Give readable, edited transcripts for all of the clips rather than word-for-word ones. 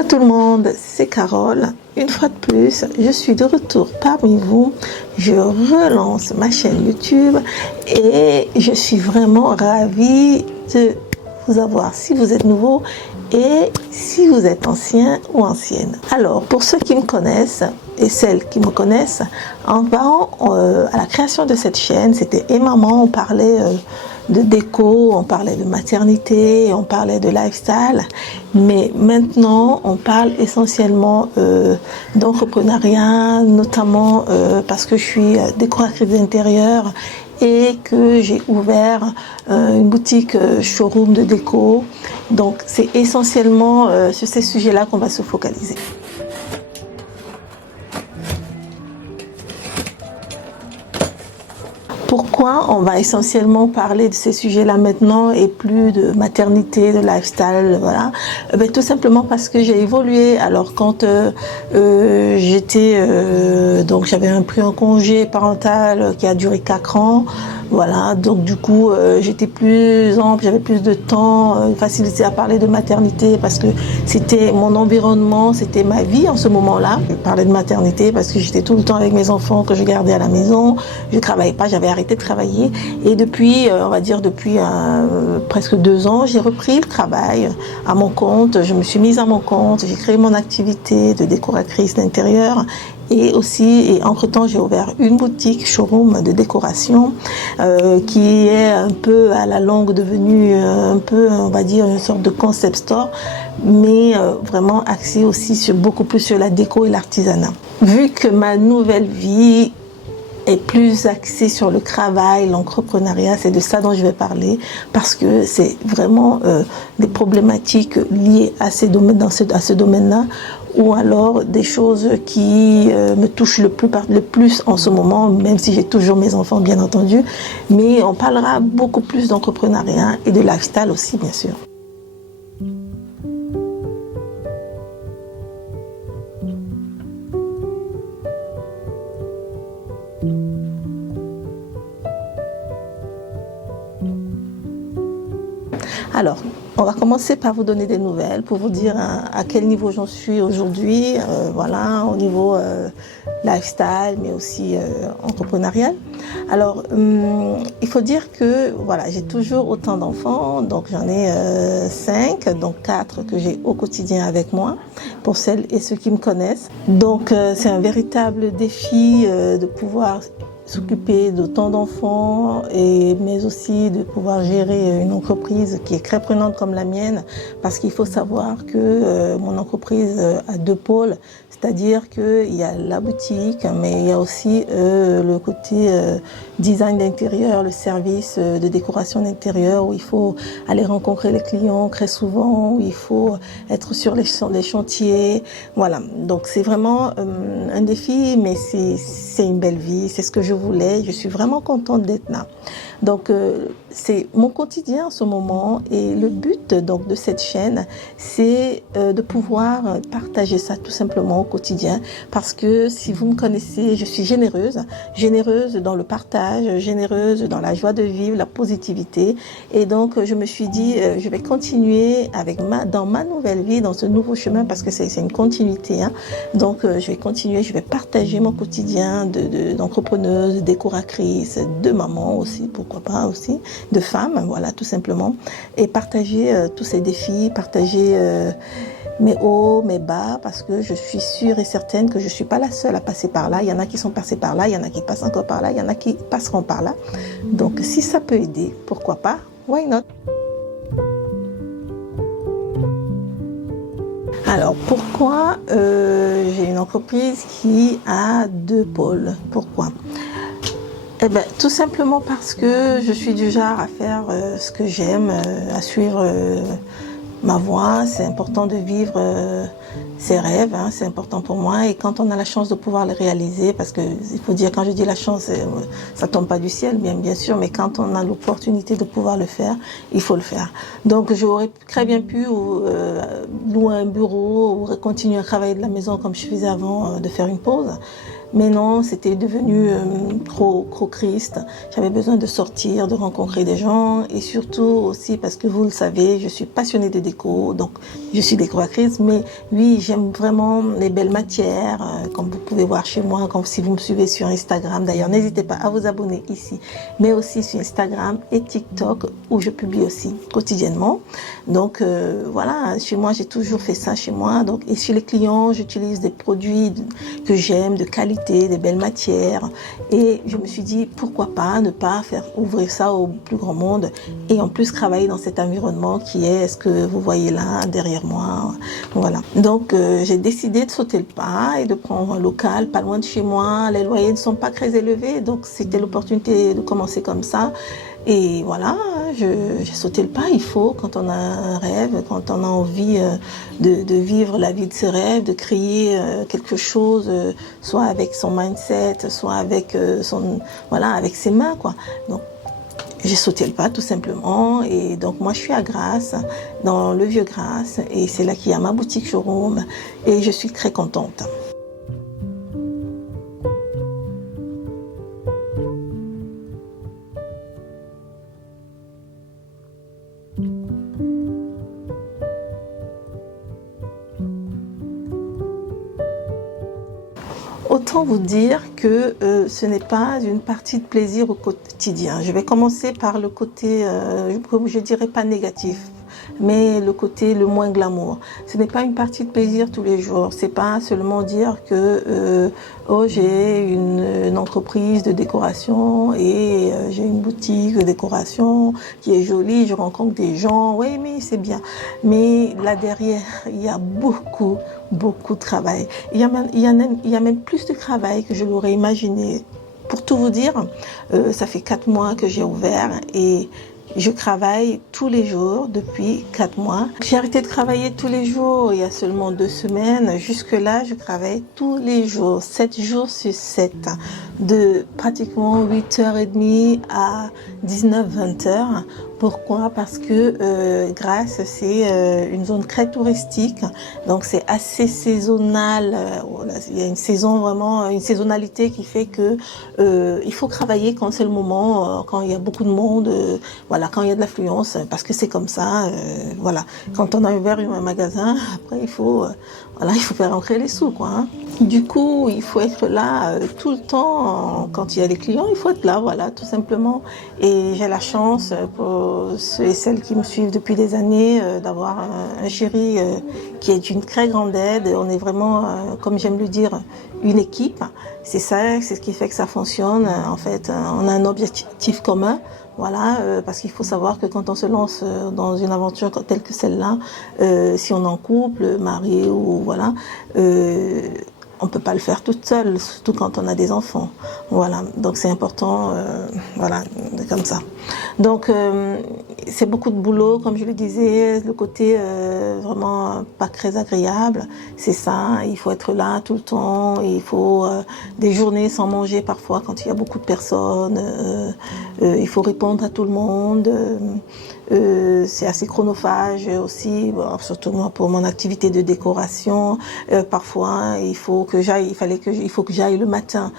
Hello tout le monde, c'est Carole. Une fois de plus, je suis de retour parmi vous. Je relance ma chaîne YouTube et je suis vraiment ravie de vous avoir si vous êtes nouveau et si vous êtes ancien ou ancienne. Alors, pour ceux qui me connaissent et celles qui me connaissent, en parlant à la création de cette chaîne, c'était et maman, on parlait de déco, on parlait de maternité, on parlait de lifestyle, mais maintenant on parle essentiellement d'entrepreneuriat, notamment parce que je suis décoratrice d'intérieur et que j'ai ouvert une boutique showroom de déco. Donc c'est essentiellement sur ces sujets-là qu'on va se focaliser. Pourquoi on va essentiellement parler de ces sujets-là maintenant et plus de maternité, de lifestyle, voilà. Tout simplement parce que j'ai évolué. Alors quand donc j'avais pris un congé parental qui a duré 4 ans, voilà. Donc du coup j'étais plus ample, j'avais plus de temps, facilité à parler de maternité parce que c'était mon environnement, c'était ma vie en ce moment-là. Je parlais de maternité parce que j'étais tout le temps avec mes enfants que je gardais à la maison. Je travaillais pas, j'avais arrêté de travailler et depuis, on va dire depuis presque 2 ans, j'ai repris le travail à mon compte. Je me suis mise à mon compte, j'ai créé mon activité de décoratrice d'intérieur. Et aussi, et entre-temps, j'ai ouvert une boutique showroom de décoration qui est un peu à la longue devenue un peu, on va dire, une sorte de concept store, mais vraiment axée aussi beaucoup plus sur la déco et l'artisanat. Vu que ma nouvelle vie est plus axée sur le travail, l'entrepreneuriat, c'est de ça dont je vais parler parce que c'est vraiment des problématiques liées à ces domaines, à ce domaine-là, ou alors des choses qui me touchent le plus en ce moment, même si j'ai toujours mes enfants bien entendu, mais on parlera beaucoup plus d'entrepreneuriat et de lifestyle aussi bien sûr. Alors, on va commencer par vous donner des nouvelles, pour vous dire à quel niveau j'en suis aujourd'hui, voilà, au niveau lifestyle, mais aussi entrepreneurial. Alors, il faut dire que voilà, j'ai toujours autant d'enfants, donc j'en ai 5, donc 4 que j'ai au quotidien avec moi, pour celles et ceux qui me connaissent. Donc, c'est un véritable défi de pouvoir s'occuper d'autant d'enfants, mais aussi de pouvoir gérer une entreprise qui est très prenante comme la mienne, parce qu'il faut savoir que mon entreprise a 2 pôles, c'est-à-dire qu'il y a la boutique, mais il y a aussi le côté design d'intérieur, le service de décoration d'intérieur, où il faut aller rencontrer les clients très souvent, où il faut être sur les chantiers, voilà. Donc c'est vraiment un défi, mais c'est une belle vie, c'est ce que je voulais, je suis vraiment contente d'être là. Donc c'est mon quotidien en ce moment, et le but donc de cette chaîne, c'est de pouvoir partager ça tout simplement au quotidien, parce que si vous me connaissez, je suis généreuse dans le partage, généreuse dans la joie de vivre, la positivité, et donc je me suis dit je vais continuer dans ma nouvelle vie, dans ce nouveau chemin, parce que c'est une continuité, hein. Donc je vais continuer, je vais partager mon quotidien d'entrepreneuse, de décoratrice, de maman aussi, pourquoi pas aussi, de femme, voilà, tout simplement, et partager tous ces défis, partager mes hauts, mes bas, parce que je suis sûre et certaine que je ne suis pas la seule à passer par là. Il y en a qui sont passés par là, il y en a qui passent encore par là, il y en a qui passeront par là. Donc si ça peut aider, pourquoi pas, why not? Alors pourquoi j'ai une entreprise qui a 2 pôles? Pourquoi? Tout simplement parce que je suis du genre à faire ce que j'aime, à suivre ma voie. C'est important de vivre ses rêves, hein, c'est important pour moi. Et quand on a la chance de pouvoir les réaliser, parce que il faut dire, quand je dis la chance, ça tombe pas du ciel, bien sûr, mais quand on a l'opportunité de pouvoir le faire, il faut le faire. Donc j'aurais très bien pu louer un bureau ou continuer à travailler de la maison comme je faisais avant, de faire une pause. Mais non, c'était devenu trop triste. J'avais besoin de sortir, de rencontrer des gens, et surtout aussi parce que vous le savez, je suis passionnée de déco, donc je suis décoratrice, mais oui, j'aime vraiment les belles matières, comme vous pouvez voir chez moi, comme si vous me suivez sur Instagram. D'ailleurs, n'hésitez pas à vous abonner ici, mais aussi sur Instagram et TikTok, où je publie aussi quotidiennement. Donc voilà, chez moi, j'ai toujours fait ça chez moi. Donc, et chez les clients, j'utilise des produits que j'aime, de qualité, des belles matières. Et je me suis dit, pourquoi pas ne pas faire ouvrir ça au plus grand monde et en plus travailler dans cet environnement qui est ce que vous voyez là derrière moi. Voilà. Donc j'ai décidé de sauter le pas et de prendre un local pas loin de chez moi. Les loyers ne sont pas très élevés, donc c'était l'opportunité de commencer comme ça. Et voilà, j'ai sauté le pas. Il faut, quand on a un rêve, quand on a envie de vivre la vie de ses rêves, de créer quelque chose, soit avec son mindset, soit avec voilà, avec ses mains, quoi. Donc j'ai sauté le pas tout simplement, et donc moi je suis à Grasse, dans le Vieux-Grasse, et c'est là qu'il y a ma boutique showroom, et je suis très contente. Autant vous dire que ce n'est pas une partie de plaisir au quotidien. Je vais commencer par le côté, je dirais pas négatif, mais le côté le moins glamour. Ce n'est pas une partie de plaisir tous les jours. C'est pas seulement dire que oh, j'ai une entreprise de décoration et j'ai une boutique de décoration qui est jolie, je rencontre des gens, oui mais c'est bien. Mais là derrière, il y a beaucoup de travail. Il y a même plus de travail que je l'aurais imaginé. Pour tout vous dire, ça fait 4 mois que j'ai ouvert et je travaille tous les jours depuis 4 mois. J'ai arrêté de travailler tous les jours il y a seulement 2 semaines. Jusque-là, je travaille tous les jours, 7 jours sur 7, de pratiquement 8h30 à 19-20h. Pourquoi? Parce que Grasse, c'est une zone très touristique, donc c'est assez saisonnal. Il y a une saison vraiment, une saisonnalité qui fait que il faut travailler quand c'est le moment, quand il y a beaucoup de monde, voilà, quand il y a de l'affluence, parce que c'est comme ça. Voilà, quand on a ouvert un magasin, après il faut, voilà, il faut faire rentrer les sous, quoi. Hein. Du coup, il faut être là tout le temps. Quand il y a des clients, il faut être là, voilà, tout simplement. Et j'ai la chance pour ceux et celles qui me suivent depuis des années d'avoir un chéri qui est d'une très grande aide. On est vraiment, comme j'aime le dire, une équipe. C'est ça, c'est ce qui fait que ça fonctionne. En fait, on a un objectif commun. Voilà, parce qu'il faut savoir que quand on se lance dans une aventure telle que celle-là, si on est en couple, marié ou voilà, on peut pas le faire toute seule, surtout quand on a des enfants. Voilà, donc c'est important, voilà, comme ça. Donc c'est beaucoup de boulot, comme je le disais, le côté vraiment pas très agréable, c'est ça. Il faut être là tout le temps, il faut des journées sans manger parfois quand il y a beaucoup de personnes. Il faut répondre à tout le monde. C'est assez chronophage aussi, bon, surtout moi pour mon activité de décoration. Parfois, il faut que j'aille le matin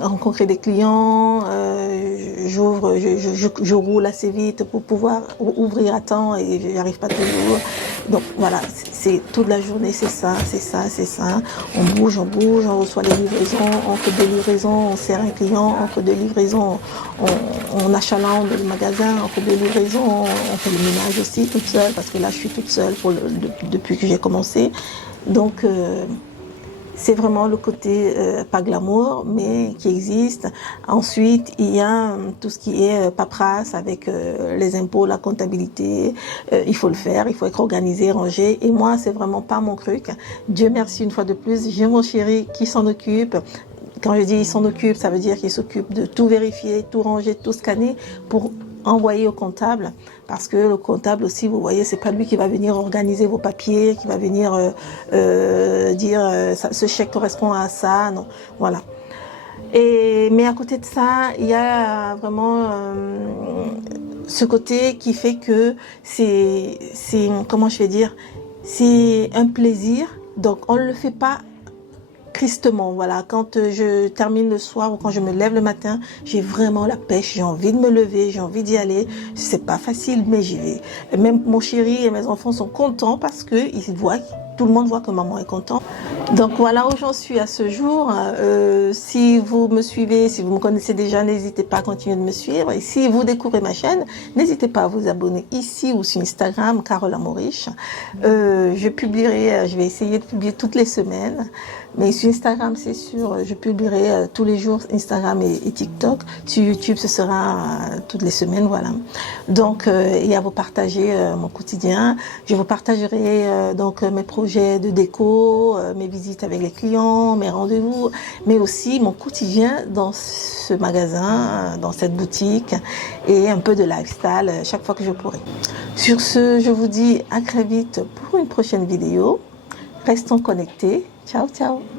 rencontrer des clients. Je roule assez vite pour pouvoir ouvrir à temps et j'y arrive pas toujours. Donc voilà, c'est toute la journée, c'est ça. On bouge, on reçoit les livraisons, entre deux livraisons, on sert un client, entre deux livraisons, on achalandre le magasin, entre deux livraisons, on fait le ménage aussi toute seule, parce que là je suis toute seule depuis que j'ai commencé. Donc c'est vraiment le côté pas glamour, mais qui existe. Ensuite, il y a tout ce qui est paperasse avec les impôts, la comptabilité. Il faut le faire, il faut être organisé, rangé. Et moi, c'est vraiment pas mon truc. Dieu merci une fois de plus, j'ai mon chéri qui s'en occupe. Quand je dis il s'en occupe, ça veut dire qu'il s'occupe de tout vérifier, tout ranger, tout scanner pour envoyer au comptable, parce que le comptable aussi, vous voyez, c'est pas lui qui va venir organiser vos papiers, qui va venir dire ce chèque correspond à ça, non, voilà. Mais à côté de ça, il y a vraiment ce côté qui fait que c'est comment je vais dire, c'est un plaisir, donc on ne le fait pas tristement, voilà. Quand je termine le soir ou quand je me lève le matin, j'ai vraiment la pêche, j'ai envie de me lever, j'ai envie d'y aller. C'est pas facile, mais j'y vais. Et même mon chéri et mes enfants sont contents parce que ils voient tout le monde voit que maman est contente. Donc voilà où j'en suis à ce jour. Si vous me suivez, si vous me connaissez déjà, n'hésitez pas à continuer de me suivre. Et si vous découvrez ma chaîne, n'hésitez pas à vous abonner ici ou sur Instagram, Carole Amoriche. Je vais essayer de publier toutes les semaines. Mais sur Instagram, c'est sûr, je publierai tous les jours, Instagram et TikTok. Sur YouTube, ce sera toutes les semaines, voilà. Donc, et à vous partager mon quotidien. Je vous partagerai donc mes projets de déco, mes visites avec les clients, mes rendez-vous, mais aussi mon quotidien dans ce magasin, dans cette boutique, et un peu de lifestyle chaque fois que je pourrai. Sur ce, je vous dis à très vite pour une prochaine vidéo. Restons connectés. Ciao, ciao.